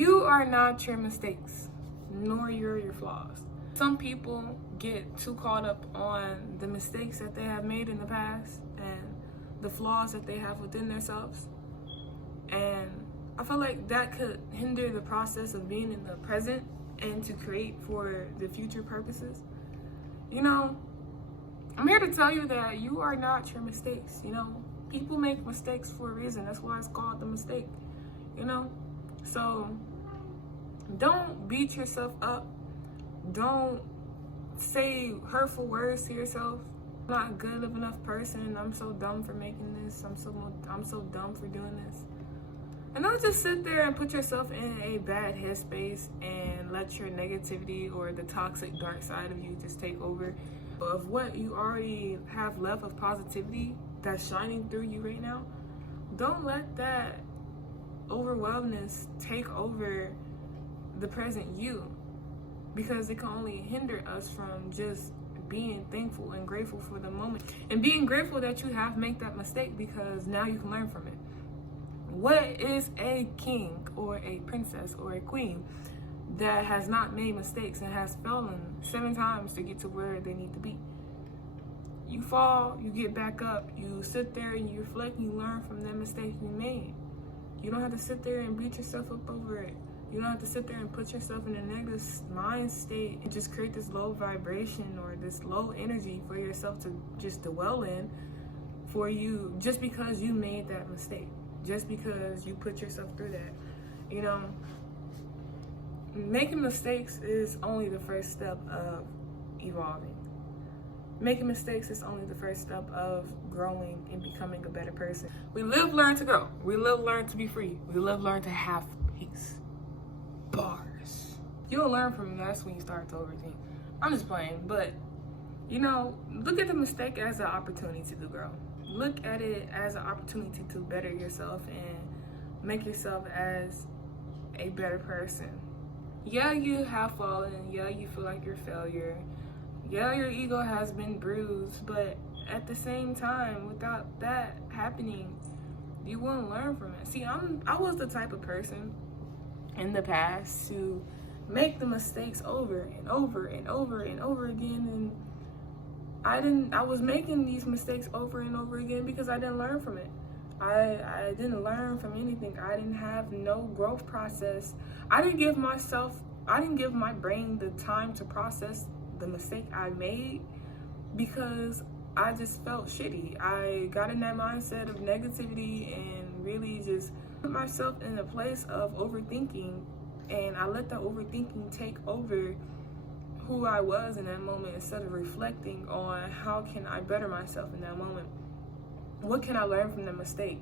You are not your mistakes, nor you're your flaws. Some people get too caught up on the mistakes that they have made in the past and the flaws that they have within themselves. And I feel like that could hinder the process of being in the present and to create for the future purposes. You know, I'm here to tell you that you are not your mistakes. You know, people make mistakes for a reason. That's why it's called the mistake, you know? So don't beat yourself up. Don't say hurtful words to yourself. I'm not a good enough person. I'm so dumb for making this. I'm so dumb for doing this. And don't just sit there and put yourself in a bad headspace and let your negativity or the toxic dark side of you just take over. Of what you already have left of positivity that's shining through you right now, don't let that overwhelmness take over the present you, because it can only hinder us from just being thankful and grateful for the moment and being grateful that you have made that mistake, because now you can learn from it. What is a king or a princess or a queen that has not made mistakes and has fallen 7 times to get to where they need to be? You fall, you get back up, you sit there and you reflect and you learn from that mistake you made. You don't have to sit there and beat yourself up over it. You don't have to sit there and put yourself in a negative mind state and just create this low vibration or this low energy for yourself to just dwell in for you, just because you made that mistake, just because you put yourself through that. You know, making mistakes is only the first step of evolving. Making mistakes is only the first step of growing and becoming a better person. We live, learn to grow. We live, learn to be free. We live, learn to have peace. Bars. You don't learn from that's when you start to overthink. I'm just playing, but you know, look at the mistake as an opportunity to grow. Look at it as an opportunity to better yourself and make yourself as a better person. Yeah, you have fallen. Yeah, you feel like you're a failure. Yeah, your ego has been bruised, but at the same time, without that happening, you wouldn't learn from it. See, I was the type of person in the past to make the mistakes over and over and over and over again, and I was making these mistakes over and over again because I didn't learn from it. I didn't learn from anything. I didn't have no growth process. I didn't give my brain the time to process the mistake I made because I just felt shitty. I got in that mindset of negativity and really just put myself in a place of overthinking, and I let that overthinking take over who I was in that moment instead of reflecting on how can I better myself in that moment. What can I learn from the mistake?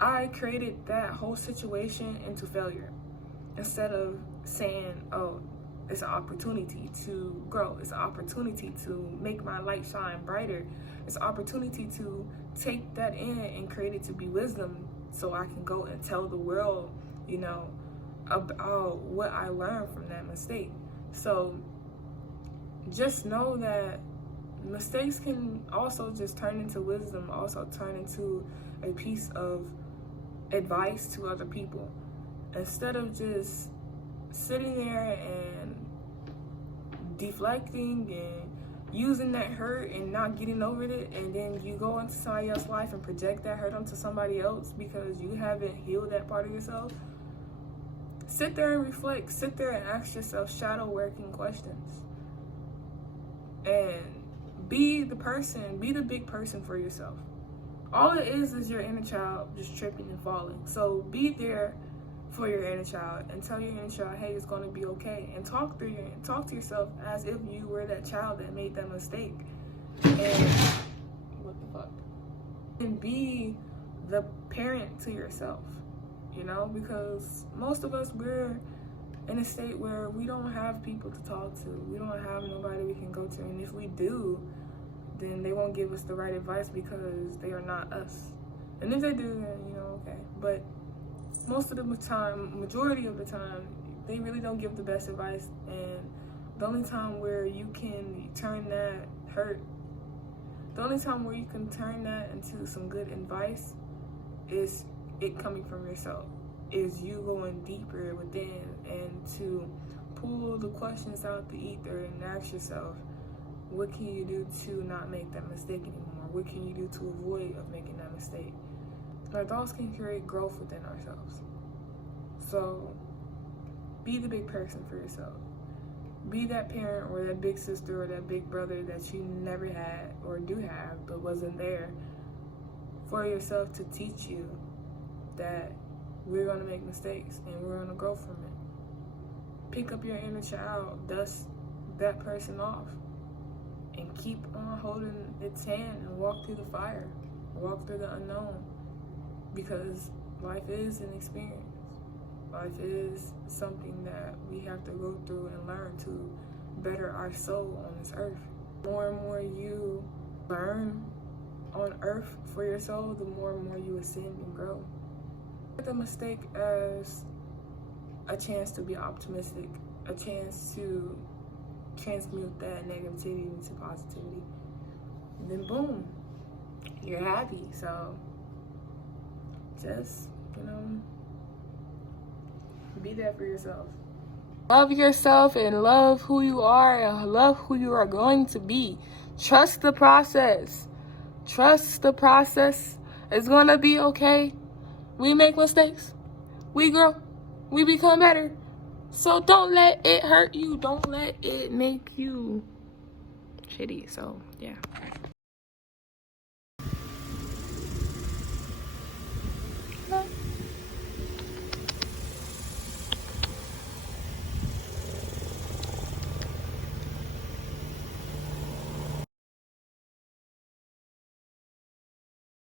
I created that whole situation into failure instead of saying, oh, it's an opportunity to grow. It's an opportunity to make my light shine brighter. It's an opportunity to take that in and create it to be wisdom so I can go and tell the world, you know, about what I learned from that mistake. So just know that mistakes can also just turn into wisdom, also turn into a piece of advice to other people. Instead of just sitting there and deflecting and using that hurt and not getting over it, and then you go into somebody else's life and project that hurt onto somebody else because you haven't healed that part of yourself. Sit there and reflect. Sit there and ask yourself shadow working questions. And be the person, be the big person for yourself. All it is your inner child just tripping and falling. So be there for your inner child and tell your inner child, hey, it's going to be okay. And talk to yourself as if you were that child that made that mistake. And what the fuck? And be the parent to yourself, you know, because most of us, we're in a state where we don't have people to talk to. We don't have nobody we can go to. And if we do, then they won't give us the right advice because they are not us. And if they do, then, you know, okay. But most of the time, majority of the time, they really don't give the best advice. And the only time where you can turn that hurt, the only time where you can turn that into some good advice is it coming from yourself. is you going deeper within and to pull the questions out the ether and ask yourself, what can you do to not make that mistake anymore? What can you do to avoid of making that mistake? Our thoughts can create growth within ourselves. So be the big person for yourself. Be that parent or that big sister or that big brother that you never had or do have but wasn't there for yourself to teach you that we're going to make mistakes and we're going to grow from it. Pick up your inner child, dust that person off, and keep on holding its hand and walk through the fire, walk through the unknown, because life is an experience. Life is something that we have to go through and learn to better our soul on this earth. The more and more you learn on earth for your soul, the more and more you ascend and grow. Look at the mistake as a chance to be optimistic, a chance to transmute that negativity into positivity. And then boom, you're happy. So just, be there for yourself. Love yourself and love who you are and love who you are going to be. Trust the process. Trust the process. It's gonna be okay. We make mistakes. We grow. We become better. So don't let it hurt you. Don't let it make you shitty. So, yeah.